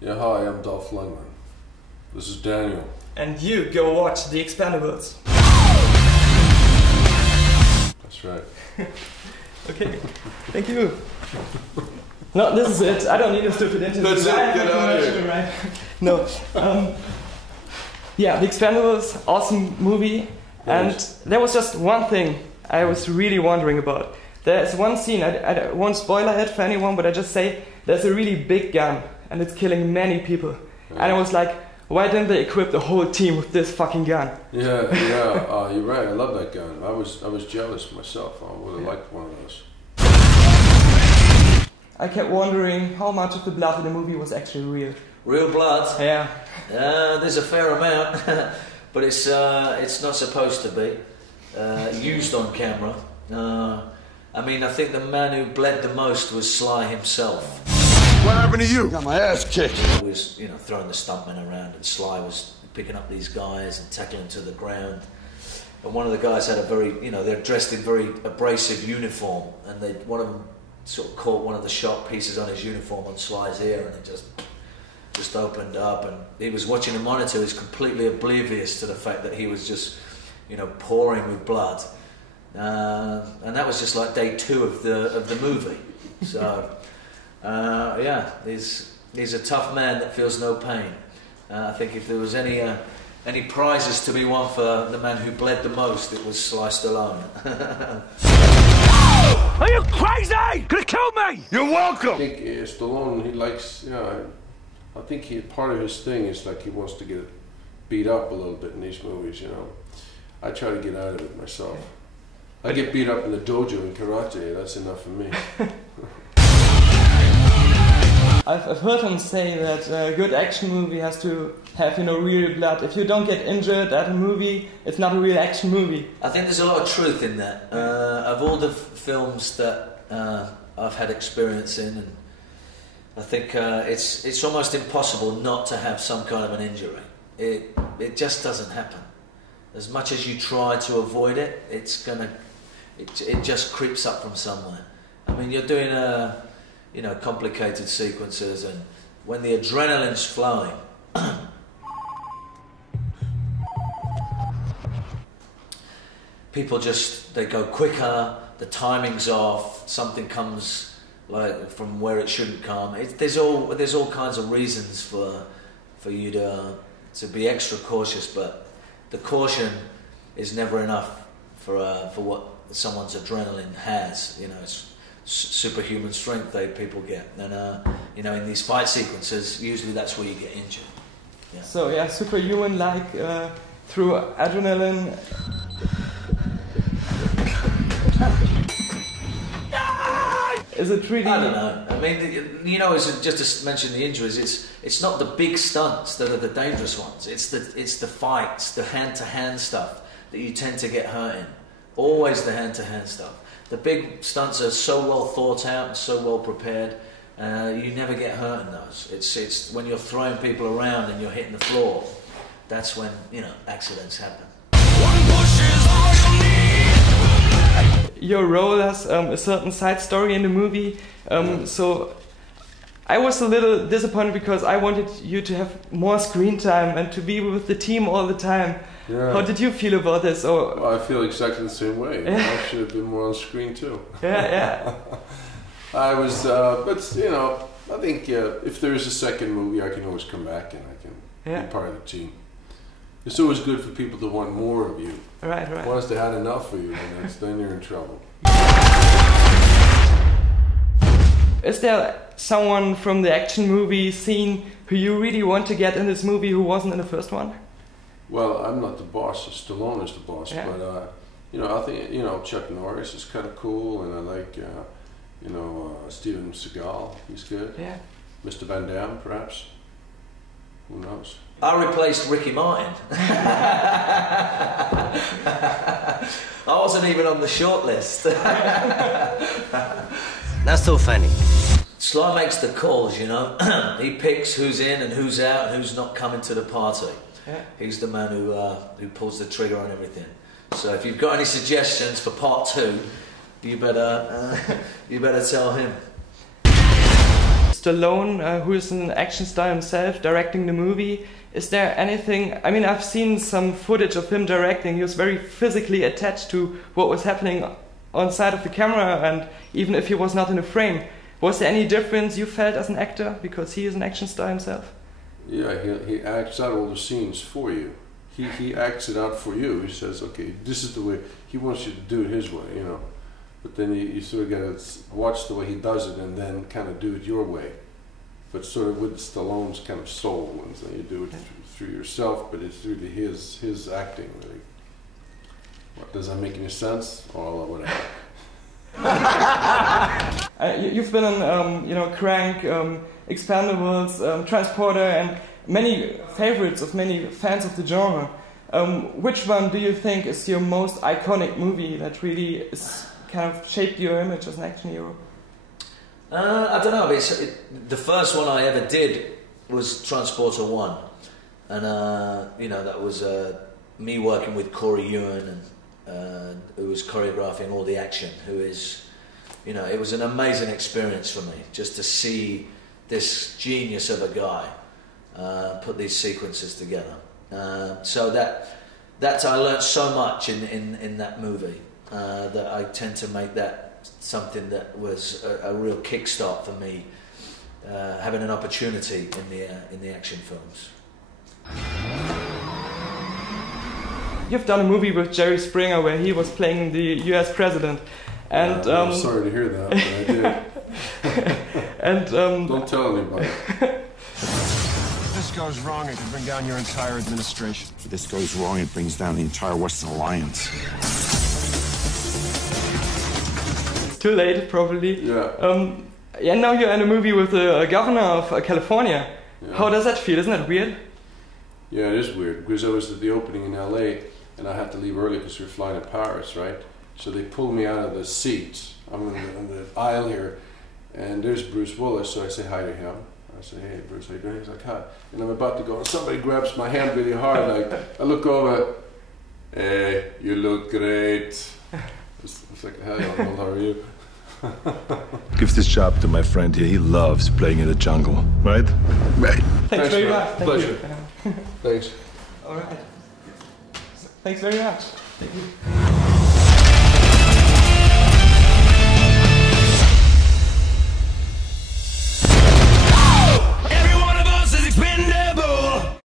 Yeah, hi, I'm Dolph Lundgren. This is Daniel. And you go watch The Expendables. That's right. Okay, thank you. No, this is it. I don't need a stupid interview. That's it, get out of here. Right? No. Yeah, The Expendables, awesome movie. And there was just one thing I was really wondering about. There's one scene, I won't spoiler it for anyone, but I just say there's a really big gun and it's killing many people. Yeah. And I was like, why didn't they equip the whole team with this fucking gun? Yeah, you're right, I love that gun. I was jealous myself. I would have liked one of those. I kept wondering how much of the blood in the movie was actually real. Real blood? Yeah. There's a fair amount, but it's not supposed to be used on camera. I mean, I think the man who bled the most was Sly himself. What happened to you? Got my ass kicked. He was, throwing the stuntmen around, and Sly was picking up these guys and tackling them to the ground. And one of the guys had a very, they're dressed in very abrasive uniform, and one of them sort of caught one of the sharp pieces on his uniform on Sly's ear, and it just opened up, and he was watching the monitor. He was completely oblivious to the fact that he was just, pouring with blood. And that was just like day 2 of the movie. So, yeah, he's a tough man that feels no pain. I think if there was any prizes to be won for the man who bled the most, it was Sly Stallone. Are you crazy? Gonna kill me? You're welcome. I think Stallone, he likes, I think part of his thing is like he wants to get beat up a little bit in these movies, I try to get out of it myself. I get beat up in the dojo in karate, that's enough for me. I've heard him say that a good action movie has to have, real blood. If you don't get injured at a movie, it's not a real action movie. I think there's a lot of truth in that. Of all the films that I've had experience in, and I think it's almost impossible not to have some kind of an injury. It just doesn't happen. As much as you try to avoid it, it just creeps up from somewhere. I mean, you're doing complicated sequences, and when the adrenaline's flowing, people they go quicker, the timing's off, something comes like from where it shouldn't come. There's all kinds of reasons for you to be extra cautious, but the caution is never enough for what someone's adrenaline has. It's superhuman strength people get, and in these fight sequences, usually that's where you get injured. Yeah. So yeah, superhuman through adrenaline. Is it really? I don't know. I mean, just to mention the injuries, it's not the big stunts that are the dangerous ones. It's the fights, the hand-to-hand stuff that you tend to get hurt in. Always the hand-to-hand stuff. The big stunts are so well thought out and so well prepared, you never get hurt in those. It's when you're throwing people around and you're hitting the floor, that's when, accidents happen. Your role has a certain side story in the movie, so I was a little disappointed because I wanted you to have more screen time and to be with the team all the time. Yeah. How did you feel about this? Well, I feel exactly the same way. Yeah. I should have been more on screen too. Yeah. I was, but I think if there is a second movie, I can always come back and I can be part of the team. It's always good for people to want more of you. Right. Once they had enough of you, then you're in trouble. Is there someone from the action movie scene who you really want to get in this movie who wasn't in the first one? Well, I'm not the boss. Stallone is the boss, but I think Chuck Norris is kind of cool, and I like Steven Seagal. He's good. Yeah. Mr. Van Damme, perhaps. Who knows? I replaced Ricky Martin. I wasn't even on the short list. That's so funny. Sly makes the calls, He picks who's in and who's out and who's not coming to the party. Yeah. He's the man who pulls the trigger on everything. So if you've got any suggestions for part 2, you better tell him. Stallone, who is an action star himself, directing the movie. Is there anything, I mean, I've seen some footage of him directing. He was very physically attached to what was happening on side of the camera, and even if he was not in a frame. Was there any difference you felt as an actor, because he is an action star himself? Yeah, he acts out all the scenes for you. He acts it out for you. He says, okay, this is the way, he wants you to do it his way, you know. But then you sort of got to watch the way he does it and then kind of do it your way. But sort of with Stallone's kind of soul, and so you do it through yourself, but it's really his acting, really. What, does that make any sense? Or whatever. You've been in, you know, Crank, Expendables, Transporter, and many favorites of many fans of the genre. Which one do you think is your most iconic movie that really is kind of shaped your image as an action hero? I don't know. I mean, the first one I ever did was Transporter 1, and you know, that was me working with Corey Ewan, and who was choreographing all the action. Who is, you know, it was an amazing experience for me just to see this genius of a guy put these sequences together. So that's I learned so much in that movie that I tend to make that something that was a real kickstart for me, having an opportunity in the action films. You've done a movie with Jerry Springer where he was playing the U.S. president, and I'm sorry to hear that, but I did. And don't tell anybody. If this goes wrong, it could bring down your entire administration. If this goes wrong, it brings down the entire Western Alliance. It's too late, probably. Yeah. Yeah. Now you're in a movie with the governor of California. Yeah. How does that feel? Isn't that weird? Yeah, it is weird, because I was at the opening in LA, and I had to leave early because we were flying to Paris, right? So they pulled me out of the seat. I'm in the aisle here, and there's Bruce Willis, so I say hi to him. I say, hey, Bruce, how you doing? He's like, hi. And I'm about to go, and somebody grabs my hand really hard, like, I look over, hey, you look great. It's like, hi, Arnold, how are you? Give this job to my friend here. He loves playing in the jungle, right? Right. Thanks very man. much. Thank Pleasure. you. Thanks. All right. Thanks very much. Thank you.